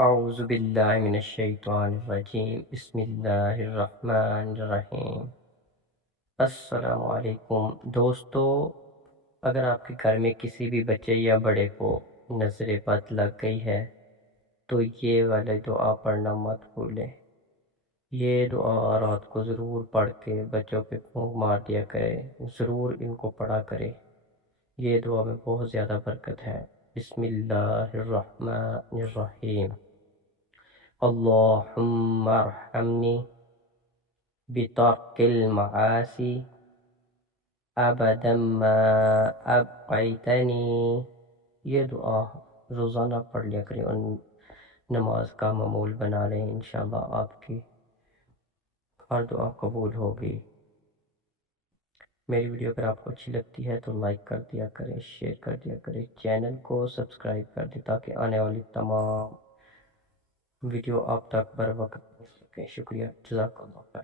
اعوذ باللہ من الشیطان الرجیم، بسم اللہ الرحمن الرحیم۔ السلام علیکم دوستو، اگر آپ کے گھر میں کسی بھی بچے یا بڑے کو نظر بد لگ گئی ہے تو یہ والی دعا پڑھنا مت بھولیں۔ یہ دعا رات کو ضرور پڑھ کے بچوں پہ پھونک مار دیا کرے، ضرور ان کو پڑھا کرے۔ یہ دعا میں بہت زیادہ برکت ہے۔ بسم اللہ الرحمن الرحیم۔ اللہم ارحمنی بترک المعاصی ابدا ما ابقیتنی۔ یہ دعا روزانہ پڑھ لیا کریں اور نماز کا معمول بنا لیں، انشاءاللہ آپ کی ہر دعا قبول ہوگی۔ میری ویڈیو اگر آپ کو اچھی لگتی ہے تو لائک کر دیا کریں، شیئر کر دیا کریں، چینل کو سبسکرائب کر دیں تاکہ آنے والی تمام ویڈیو آپ تک بر وقت پہنچ سکے۔ شکریہ، جزاک اللہ خیر۔